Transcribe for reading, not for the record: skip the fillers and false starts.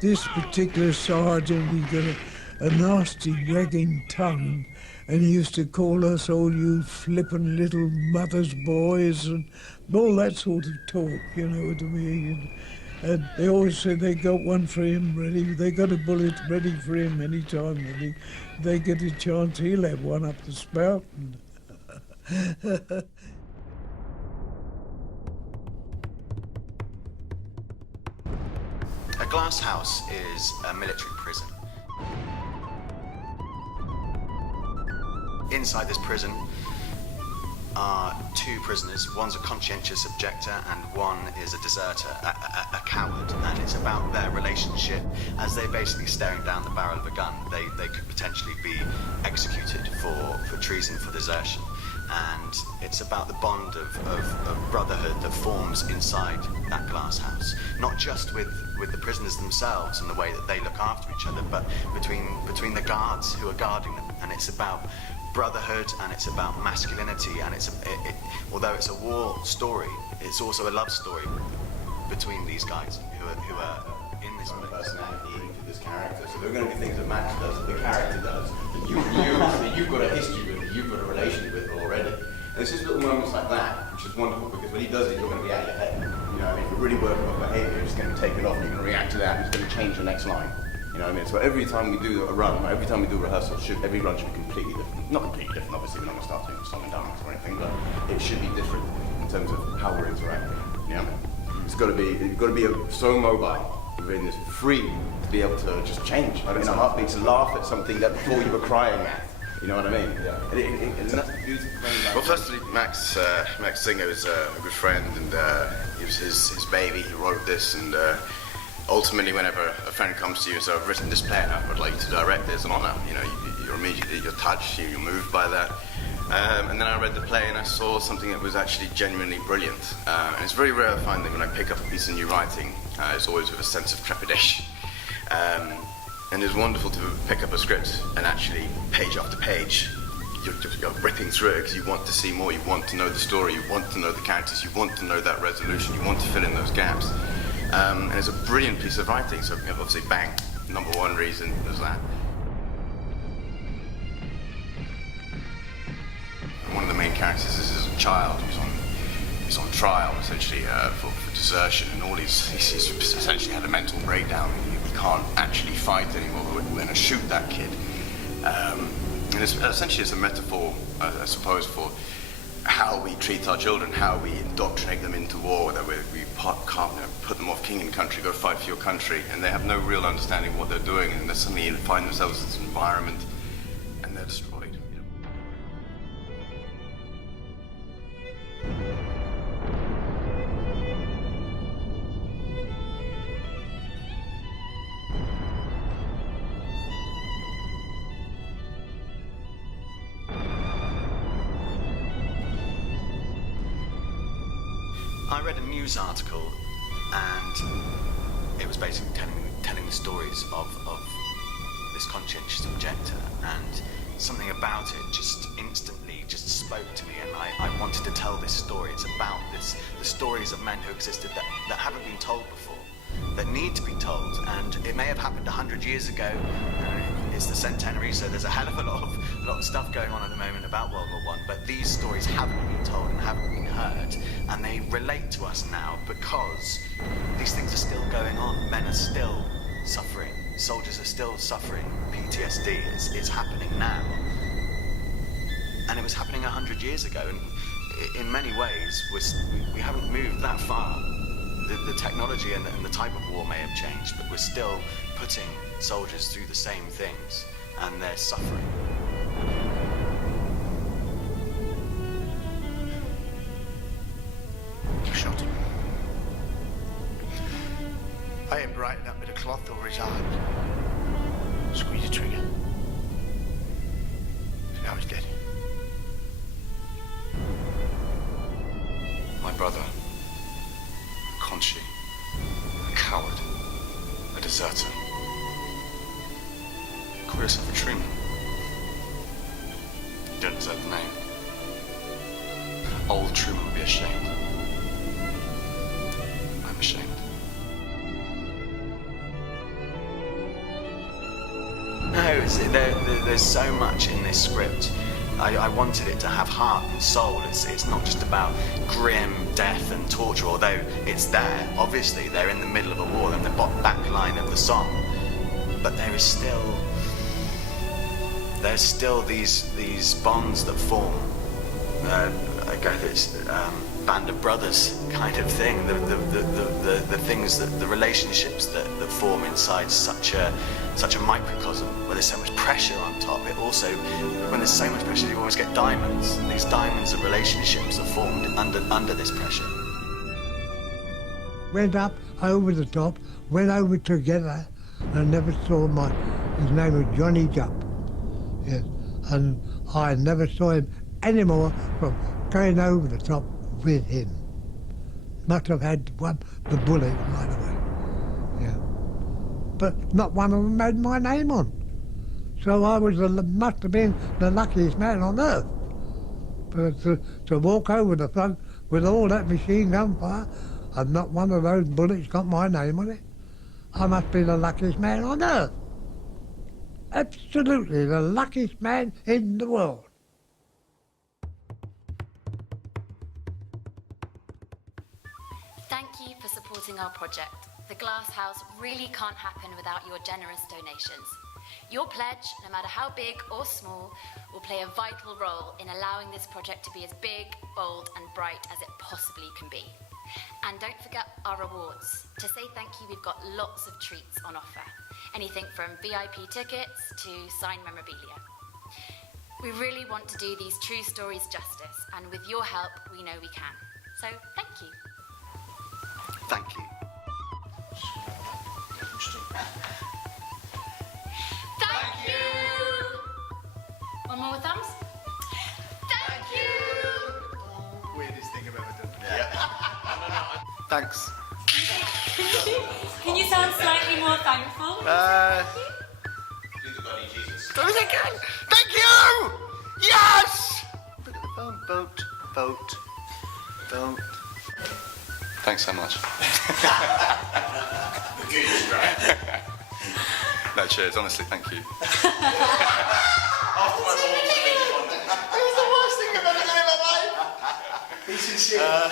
this particular sergeant, he got a nasty wagging tongue, and he used to call us all you flippin' little mother's boys and all that sort of talk, you know what I mean? And they always said they got one for him ready. They got a bullet ready for him any time that they get a chance. He'll have one up the spout. A glass house is a military prison. Inside this prison are two prisoners. One's a conscientious objector and one is a deserter, a coward. And it's about their relationship as they're basically staring down the barrel of a gun. They could potentially be executed for treason, for desertion. And it's about the bond of brotherhood that forms inside that glass house. Not just with the prisoners themselves and the way that they look after each other, but between the guards who are guarding them. And it's about brotherhood, and it's about masculinity, and although it's a war story, it's also a love story between these guys who are in this personality into this character. So there are going to be things that Max does, that the character does, that you've got a history with, that you've got a relation with already. And it's just little moments like that, which is wonderful, because when he does it, you're going to be out of your head. You know what I mean? If you're really working on behaviour, it's going to take it off, and you're going to react to that, and it's going to change the next line. You know what I mean? So every time we do a run, every time we do a rehearsal, every run should be completely different. Not completely different, obviously, we're not going to start doing song and dance or anything, but it should be different in terms of how we're interacting. You know? You've got to be so mobile within this, free to be able to just change. I mean, a heartbeat, to laugh at something that before you were crying at. You know what I mean? Yeah. And that's beautiful. Well, firstly, Max Singer is a good friend, and it was his baby. He wrote this, and ultimately, whenever a friend comes to you and says, "I've written this play, and I would like you to direct it," it's an honor. You know, you're touched, you're moved by that. And then I read the play and I saw something that was actually genuinely brilliant. And it's very rare to find that when I pick up a piece of new writing, it's always with a sense of trepidation. And it's wonderful to pick up a script and actually, page after page, you're ripping through it because you want to see more, you want to know the story, you want to know the characters, you want to know that resolution, you want to fill in those gaps. And it's a brilliant piece of writing, so obviously, bang, number one reason is that. One of the main characters is a child who's on trial, essentially, for desertion, and he's essentially had a mental breakdown. He can't actually fight anymore. We're going to shoot that kid. And essentially it's a metaphor, I suppose, for how we treat our children, how we indoctrinate them into war, that we can't put them off king and country, go fight for your country, and they have no real understanding of what they're doing, and they suddenly find themselves in this environment, and they're destroyed. I read a news article, and it was basically telling the stories of this conscientious objector, and something about it just instantly just spoke to me, and I wanted to tell this story. It's about the stories of men who existed that haven't been told before, that need to be told, and it may have happened 100 years ago. It's the centenary, so there's a hell of a lot of stuff going on at the moment about World War I, but these stories haven't been told and haven't been heard, and they relate to us now because these things are still going on. Men are still suffering. Soldiers are still suffering. PTSD is happening now. And it was happening 100 years ago, and in many ways, we haven't moved that far. The technology and the type of war may have changed, but we're still putting soldiers through the same things, and they're suffering. You shot him. I aimed right in that bit of cloth over his arm. Squeeze the trigger. Now he's dead. My brother, Conchi, a coward, a deserter. Call yourself a Truman. You don't deserve the name. Old Truman would be ashamed. I'm ashamed. there's so much in this script. I wanted it to have heart and soul. It's not just about grim death and torture, although it's there. Obviously, they're in the middle of a war and the back line of the song. But there's still these bonds that form. I guess it's band of brothers kind of thing. The things the relationships that form inside such a microcosm where there's so much pressure on top. It also, when there's so much pressure, you always get diamonds. These diamonds of relationships are formed under this pressure. Went up over the top, went over together, and never saw his name was Johnny Jupp. Yes, and I never saw him anymore from going over the top with him. Must have had the bullet right away. Yeah. But not one of them had my name on. So I must have been the luckiest man on earth. But to walk over the front with all that machine gun fire and not one of those bullets got my name on it, I must be the luckiest man on earth. Absolutely the luckiest man in the world. Thank you for supporting our project. The Glasshouse really can't happen without your generous donations. Your pledge, no matter how big or small, will play a vital role in allowing this project to be as big, bold and bright as it possibly can be. And don't forget our rewards. To say thank you, we've got lots of treats on offer. Anything from VIP tickets to signed memorabilia. We really want to do these true stories justice, and with your help, we know we can. So, thank you. Thank you. Thank you! One more with thumbs. Thank you! Weirdest thing I've ever done. Thanks. Can you sound slightly more thankful? Do it again. Thank you! Yes! Vote. Thanks so much. No, cheers. Honestly, thank you. It was the worst thing I've ever done in my life. He's sincere.